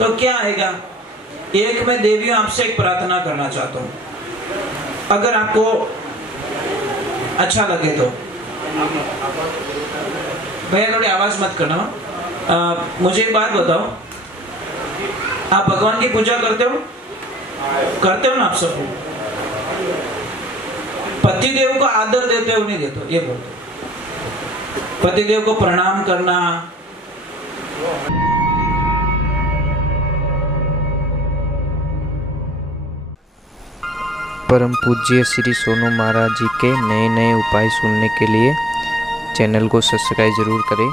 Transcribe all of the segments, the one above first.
तो क्या आएगा? एक मैं देवियों आपसे एक प्रार्थना करना चाहता हूँ, अगर आपको अच्छा लगे तो। भैया थोड़ी आवाज मत करना। मुझे एक बात बताओ, आप भगवान की पूजा करते हो? करते हो ना आप सब? पतिदेव को आदर देते हो नहीं देते हो? ये बोलते पतिदेव को प्रणाम करना। परम पूज्य श्री सोनू महाराज जी के नए नए उपाय सुनने के लिए चैनल को सब्सक्राइब जरूर करें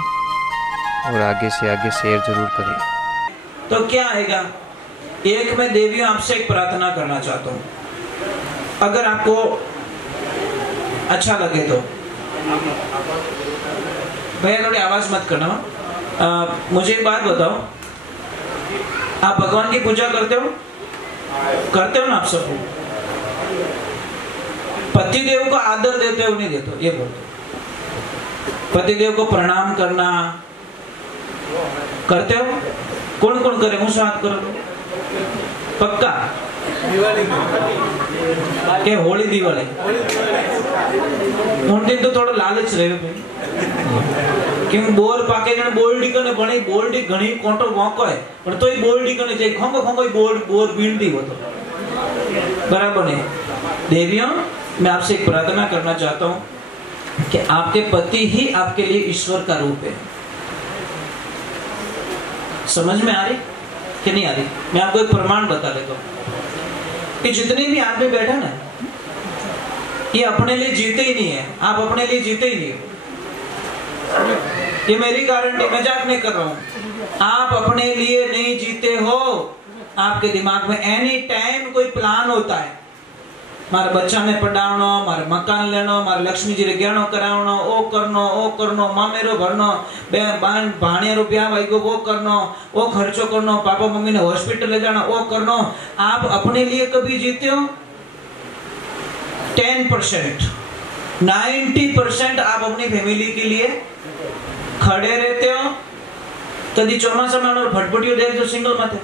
और आगे से आगे शेयर जरूर करें। तो क्या आएगा? एक मैं देवियों आपसे एक प्रार्थना करना चाहता हूँ, अगर आपको अच्छा लगे तो। भैया थोड़ी आवाज मत करना। मुझे एक बात बताओ, आप भगवान की पूजा करते हो? करते हो ना आप सब? पतिदेव को आदर देते हो नहीं देते हो? ये बोलते पतिदेव को प्रणाम करना करते हो? कौन कौन करे? मुझसे हाथ करो। पक्का? के होली दिवाली उन दिन तो थोड़ा लालच रहे भाई, क्यों बोर पाके जण बोलडी कने भणी बोलडी घणी कोंटो मोको है पण तोय बोलडी कने जे खंगो खंगो बोर बींडी हो तो बराबर नहीं। देवियों, मैं आपसे एक प्रार्थना करना चाहता हूं कि आपके पति ही आपके लिए ईश्वर का रूप है। समझ में आ रही कि नहीं आ रही? मैं आपको एक प्रमाण बता देता हूं कि जितने भी आदमी बैठे ना, ये अपने लिए जीते ही नहीं है। आप अपने लिए जीते ही नहीं हो, ये मेरी गारंटी, मजाक नहीं कर रहा हूं। आप अपने लिए नहीं जीते हो। आपके दिमाग में एनी टाइम कोई प्लान होता है, मारे बच्चा ने पढ़ावनो, मारे मकान लेनो, मारे लक्ष्मी जी रे गहनो करावनो, ओ करनो, मामेरो भरनो, भाणिया रुपया वाइगो वो करनो, वो खर्चो करनो, पापा मम्मी ने हॉस्पिटल ले जाना, वो करनो। आप अपने लिए कभी जीते हो? 10%, 90% आप अपनी फैमिली के लिए खड़े रहते हो। कभी चौमासा में फटफटियो देख जो सिंगल माथे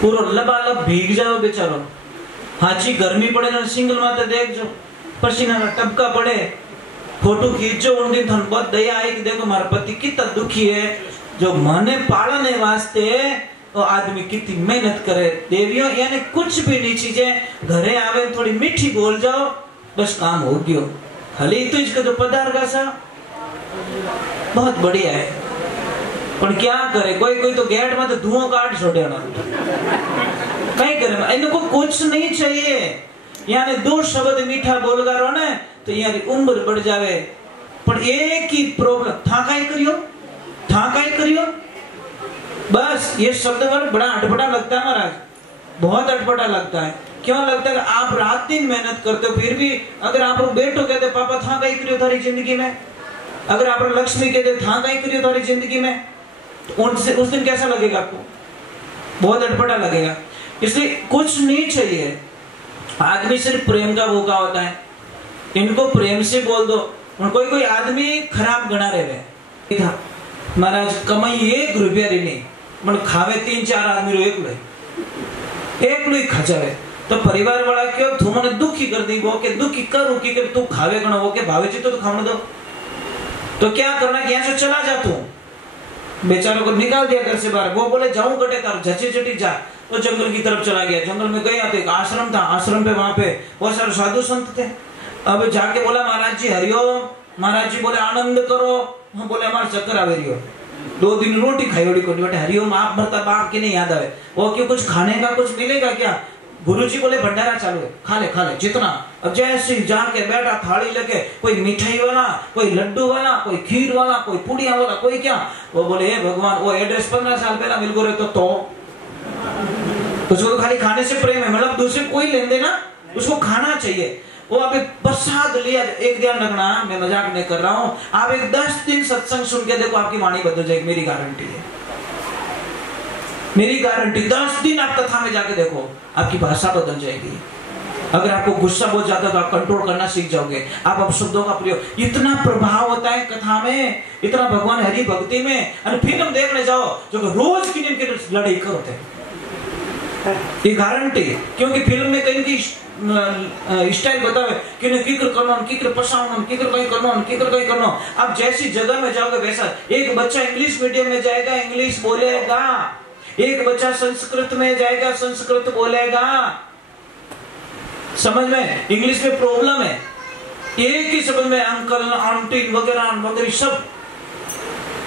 पूरा लबालब भीग जाओ बेचारो, हाची गर्मी पड़े ना सिंगल माथे देख जो पसीना का टपका पड़े, फोटो खींचो। उन दिन थन बहुत दया आई कि देखो हमारा पति कितना दुखी है, जो मने पालने वास्ते वो आदमी कितनी मेहनत करे। देवियों, यानी कुछ भी नहीं चीजें घरे आवे थोड़ी मीठी बोल जाओ, बस काम हो गयो। हली तो इसका जो पदार्थ सा बहुत बढ़िया है, पर क्या करे कोई तो गेट में तो धुआं काट छोड़े ना, कहीं करे इनको कुछ नहीं चाहिए। यानी 2 शब्द मीठा बोल गा ने तो यार उम्र बढ़ जावे। पर एक ही प्रॉब्लम, था काई करियो, बस ये शब्द बड़ा अटपटा लगता है महाराज, बहुत अटपटा लगता है। क्यों लगता है? आप रात दिन मेहनत करते हो, फिर भी अगर आप बेटो कहते पापा था काई करियो थारी जिंदगी में, अगर आप लक्ष्मी कहते था काई करियो थारी जिंदगी में, तो उस दिन कैसा लगेगा आपको? बहुत अटपटा लगेगा। इसलिए कुछ नहीं चाहिए। आदमी सिर्फ प्रेम का भूखा होता है, इनको प्रेम से बोल दो। कोई आदमी खराब गणा रहे महाराज, कमाई 1 रुपया नहीं, मन खावे 3-4 आदमी एक ही खा जावे, तो परिवार वाला क्यों तू मैंने दुखी कर दी, वो के दुखी करूं कि तू खावे गणो, वो के भावे जी तो खाने दो। तो क्या करना कि यहाँ से चला जा, तू बेचारों को निकाल दिया घर से बाहर। वो बोले जाऊं कटे तार झचे झटी जा, तो जंगल की तरफ चला गया। जंगल में गया तो एक आश्रम था, आश्रम पे वहां पे बहुत सारे साधु संत थे। अब जाके बोला महाराज जी हरिओम। महाराज जी बोले आनंद करो। हम बोले हमारे चक्कर आवे रियो, 2 दिन रोटी खाई ओडी कोटी बेटे हरिओम आप भरता बाप के नहीं याद आवे। वो क्यों कुछ खाने का कुछ मिलेगा क्या? गुरुजी बोले भंडारा चालू है, खा ले जितना। अब जैसे जाके बैठा थाली लेके, कोई मिठाई वाला, कोई लड्डू वाला, कोई खीर वाला, कोई पुड़िया वाला, कोई क्या। वो बोले हे भगवान, वो एड्रेस 15 साल पहला मिल गो रहे तो उसको तो खाली खाने से प्रेम है, मतलब दूसरे कोई लेन देना, उसको खाना चाहिए। वो अभी प्रसाद लिया, एक ध्यान रखना, मैं मजाक नहीं कर रहा हूँ। आप एक 10 दिन सत्संग सुन के देखो, आपकी वाणी बदल जाएगी, मेरी गारंटी है, मेरी गारंटी। 10 दिन आप कथा में जाके देखो, आपकी भाषा बदल जाएगी। अगर आपको गुस्सा बहुत ज्यादा तो आप कंट्रोल करना सीख जाओगे, आप अपशब्दों का प्रयोग। इतना प्रभाव होता है कथा में, इतना भगवान हरि भक्ति में। और फिल्म देखने जाओ जो रोज की लड़ाई करते ये गारंटी, क्योंकि फिल्म में कहीं की स्टाइल बतावे कि ने किकर करना, किकर पसावना, किकर कहीं करना, किकर कहीं करना। अब जैसी जगह में जाओगे वैसा। एक बच्चा इंग्लिश मीडियम में जाएगा, इंग्लिश बोलेगा। एक बच्चा संस्कृत में जाएगा, संस्कृत बोलेगा। समझ में? इंग्लिश में प्रॉब्लम है, एक ही शब्द में अंकल, आंटी वगैरह वगैरह सब।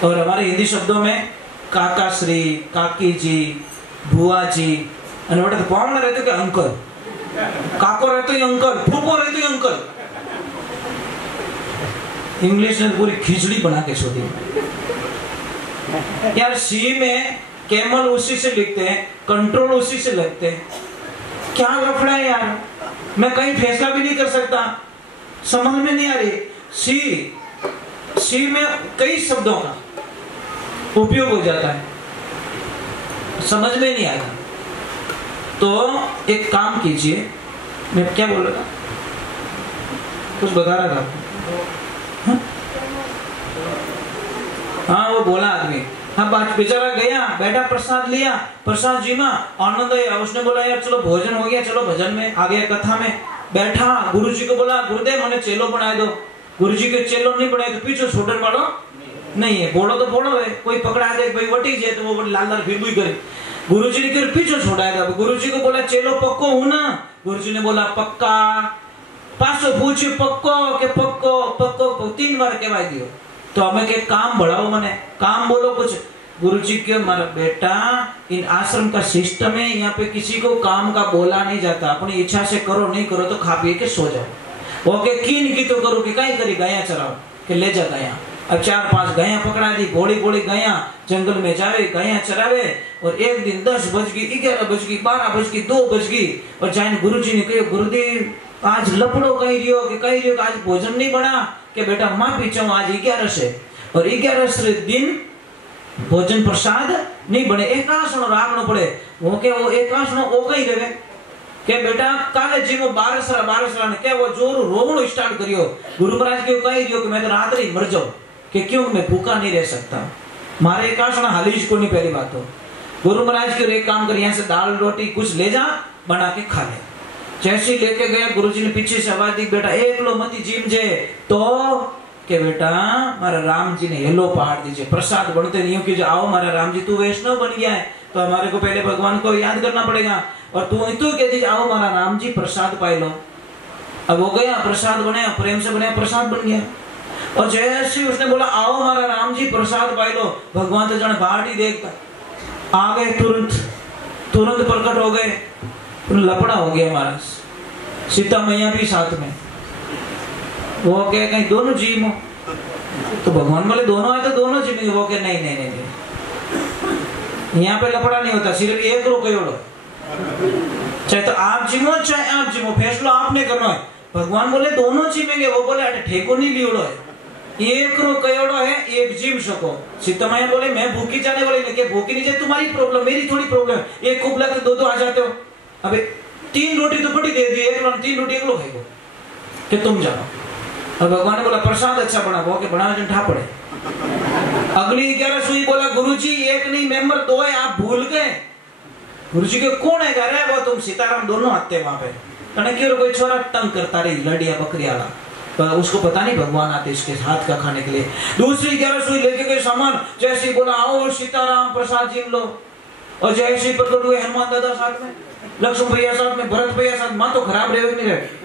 और हमारे हिंदी शब्दों में काका श्री, काकी जी, बुआ जी, तो पावना रहते कि अंकल, काको रहते ही अंकल, फूफो रहते ही अंकल। इंग्लिश ने पूरी खिचड़ी बना के छोड़ी यार। सी में कैमल उसी से लिखते हैं, कंट्रोल उसी से लिखते हैं। क्या लफड़ा है यार, मैं कहीं फैसला भी नहीं कर सकता, समझ में नहीं आ रही। सी में कई शब्दों का उपयोग हो जाता है, समझ में नहीं आएगा। तो एक काम कीजिए, मैं क्या बोल रहा था, कुछ बता रहा था आपको। हाँ वो बोला आदमी, हाँ बेचारा गया, बैठा, प्रसाद लिया, प्रसाद जी में आनंद आया। उसने बोला यार चलो भोजन हो गया, चलो भजन में आ गया, कथा में बैठा। गुरु जी को बोला गुरुदेव मैंने चेलो बना दो। गुरु जी के चेलो नहीं बनाए तो पीछे छोड़ने वालों नहीं है, बोलो तो बोलो है, कोई पकड़ा दे भाई वटी जाए तो वो लाल लाल फिर करे। गुरु जी ने पीछे छोड़ाएगा। गुरु जी को बोला चेलो पक्को हूं ना? गुरु जी ने बोला पक्का। पासो पूछ्યું पक्को के पक्को पक्को 3 बार कहवा दियो। तो हमें के काम बढ़ाओ, मने काम बोलो कुछ। गुरु जी के मारा बेटा इन आश्रम का सिस्टम है, यहाँ पे किसी को काम का बोला नहीं जाता, अपनी इच्छा से करो, नहीं करो तो खा पी के सो जाओ। ओके कीन की तो करो कि कहीं करी गाया चराओ के ले जा गाया। अब 4-5 गाया पकड़ा दी, घोड़ी घोड़ी गाया जंगल में जावे, गाया चरावे। और एक दिन 10 बज गई, 11 बज गई, 12 बज गई, 2 बज गई। और जाने गुरु जी ने कहा गुरुदेव आज लपड़ो कही रियो कि कही रियो आज भोजन नहीं बना के बेटा माफी चाहूं, आज 11 से और 11 दिन भोजन प्रसाद नहीं बने। एक आसनो राखनो पड़े। वो के वो एक आसनो ओ कही रहे के बेटा काले जी में 12 ने क्या वो जोर रोवणो स्टार्ट करियो। गुरु महाराज के कही रियो कि मैं तो रात ही मर जाऊं, कि क्यों मैं भूखा नहीं रह सकता, मारे एक आसना हालीज को नहीं। पहली बात तो गुरु महाराज के एक काम कर, यहाँ से दाल रोटी कुछ ले जा बना के खा ले। जैसे ही लेके गया गुरु जी ने पीछे से आवाज दी बेटा एक लो मती जीम जे तो के बेटा मारा राम जी ने हेलो पहाड़ दीजिए। प्रसाद बनते नहीं कि आओ मारा राम जी तू वैष्णव बन गया है तो हमारे को पहले भगवान को याद करना पड़ेगा, और तू कह दीजिए आओ मारा राम जी प्रसाद पाई लो। अब हो गया, प्रसाद बनाया, प्रेम से बनाया, प्रसाद बन गया। और जैसे उसने बोला आओ मारा राम जी प्रसाद पाई लो, भगवान तो जाने बाट ही देखता आ गए, तुरंत प्रकट हो गए। लपड़ा हो गया महाराज, सीता मैया भी साथ में। वो कहे कहीं दोनों जीव हो तो भगवान बोले दोनों है तो दोनों जीव। वो कहे नहीं नहीं नहीं, यहाँ पे लपड़ा नहीं होता, सिर्फ एक रो कयोड़ो, चाहे तो आप जीवो चाहे आप जीवो, फैसला आपने करना है। भगवान बोले दोनों जीवेंगे, वो बोले अटे ठेको नहीं लियोड़ो है, एक रो कयोड़ो है, एक जीव सको। सीता मैया बोले मैं भूखी जाने वाली नहीं, भूखी नहीं जाए तुम्हारी प्रॉब्लम, मेरी थोड़ी प्रॉब्लम। एक कुबला तो दो आ जाते हो। अबे 3 रोटी तो बड़ी दे दी, एक लो 3 रोटी एक लो खाएगो कि तुम जानो। और भगवान ने बोला प्रसाद अच्छा बना, वो के बना जन ठा पड़े। अगली 11 सुई बोला गुरुजी एक नहीं मेंबर 2 है, आप भूल गए। गुरुजी के कौन है घर है? वो तुम सीताराम दोनों आते वहां पे। कहने क्यों कोई छोरा तंग करता रही लड़िया बकरिया वाला, पर उसको पता नहीं भगवान आते इसके हाथ का खाने के लिए। दूसरी 11 सुई लेके गए सामान, जैसे बोला आओ सीताराम प्रसाद जी लो। और जैसे प्रकट हुए हनुमान दादा साथ में, लक्ष्मण भैया साथ में, भरत भैया साथ, मां तो खराब रहे नहीं रहे।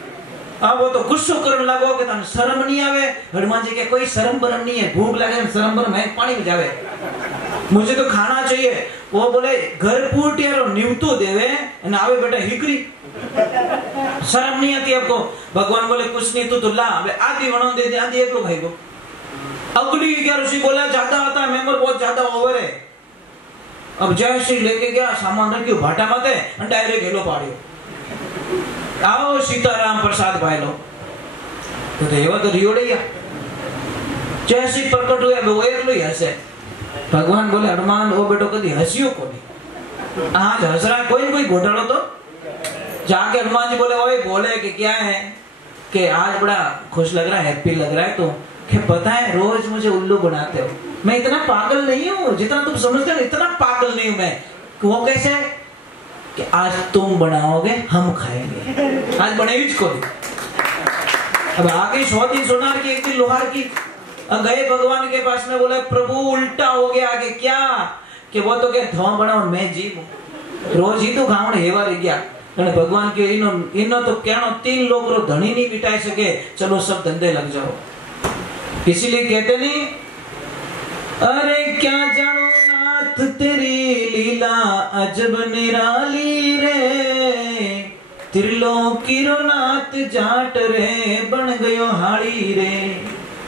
अब वो तो गुस्सो करने लगो कि तने शर्म नहीं आवे। हनुमान जी के कोई शर्म बरम नहीं है, भूख लगे शर्म बरम है, पानी में जावे, मुझे तो खाना चाहिए। वो बोले घर पूटियारो न्यूतो देवे न आवे बेटा हिकरी, शर्म नहीं आती आपको? भगवान बोले कुछ नहीं, तू तो ला आधी बना दे दे, आधी एक लो भाई को। अगली 11 सी बोला ज्यादा आता है, मेंबर बहुत ज्यादा ओवर है। अब जैसे लेके गया सामान रख भाटा माते डायरेक्ट हेलो पाड़ियो, आओ सीताराम प्रसाद पाई लो। तो एवं तो रियोड़िया जैसे प्रकट हुए वो एक लो हसे। भगवान बोले हनुमान वो बेटो कभी हसियो को नहीं, आज हस रहा कोई कोई घोटालो तो जाके हनुमान जी बोले, ओए बोले कि क्या है कि आज बड़ा खुश लग रहा है, हैप्पी लग रहा है, तो क्या पता है रोज मुझे उल्लू बनाते हो। मैं इतना पागल नहीं हूँ जितना तुम समझते हो, इतना पागल नहीं हूँ मैं। वो कैसे कि आज तुम बनाओगे हम खाएंगे, आज बनेगी इसको। अब आगे 100 दिन सोनार की 1 दिन लोहार की। गए भगवान के पास में, बोले प्रभु उल्टा हो गया। आगे क्या कि वो तो क्या धुआं बनाओ मैं जीव रोज ही तो खावण हेवा रह गया। भगवान के इनो तो कहना 3 लोग रो धनी नहीं बिठाए सके, चलो सब धंधे लग जाओ। इसीलिए कहते नहीं, अरे क्या जानो नाथ तेरी लीला अजब निराली रे, त्रिलोकी रो नाथ जाट रे बन गयो हाड़ी रे।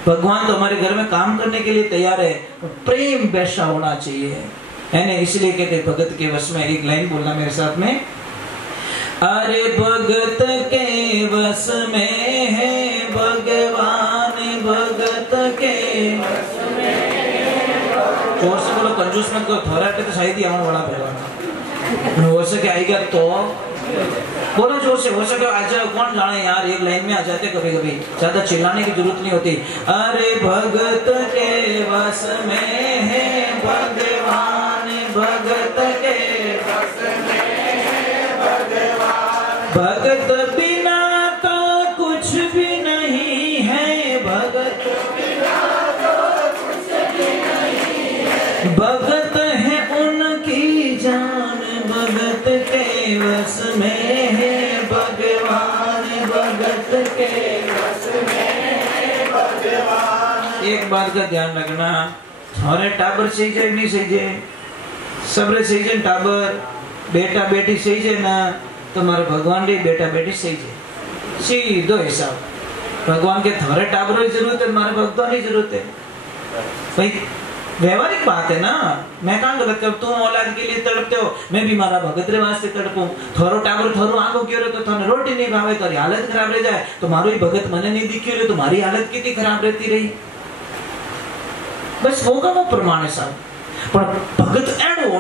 भगवान तो हमारे घर में काम करने के लिए तैयार है, प्रेम वैसा होना चाहिए है। इसलिए कहते भगत के वश में, एक लाइन बोलना मेरे साथ में, अरे भगत के वश में है भगवान, भगत के वश में। जोर से बोलो, कंजूस मत करो, थोड़ा तो शायद ही आने वाला भगवान हो सके आएगा तो बोलो जोर से, हो सके आज कौन जाने यार, एक लाइन में आ जाते कभी कभी, ज्यादा चिल्लाने की जरूरत नहीं होती। अरे भगत के वश में है भगवान, भगत के वश में है भगवान, भगत बिना तो कुछ भी नहीं है, भगत बिना तो कुछ भी नहीं है, भगत है उनकी जान, भगत के वश में है भगवान, भगत के वश में है भगवान। एक बात का ध्यान रखना, थारे टाबर सही जाए नहीं सही जाए, सबरे सही जाए, टाबर बेटा बेटी सही जाए ना, तुम्हारे भगवान रे बेटा बेटी सही जाए, सीधो हिसाब। भगवान के थारे टाबरों की जरूरत है, तुम्हारे भक्तों की जरूरत है भाई, व्यवहारिक बात है ना। मैं कहाँ गलत कर, तुम औलाद के लिए तड़पते हो, मैं भी मारा भगत रे वास्ते तड़पूं। थोरो टाबर थोरो आंखों क्यों रे, तो थाने रोटी नहीं भावे, तारी हालत खराब रह जाए, तुम्हारो ही भगत मने नहीं दिख्यो रे, तुम्हारी हालत कितनी खराब रहती रही। बस होगा वो प्रमाण है साहब, पर भगत एड़ो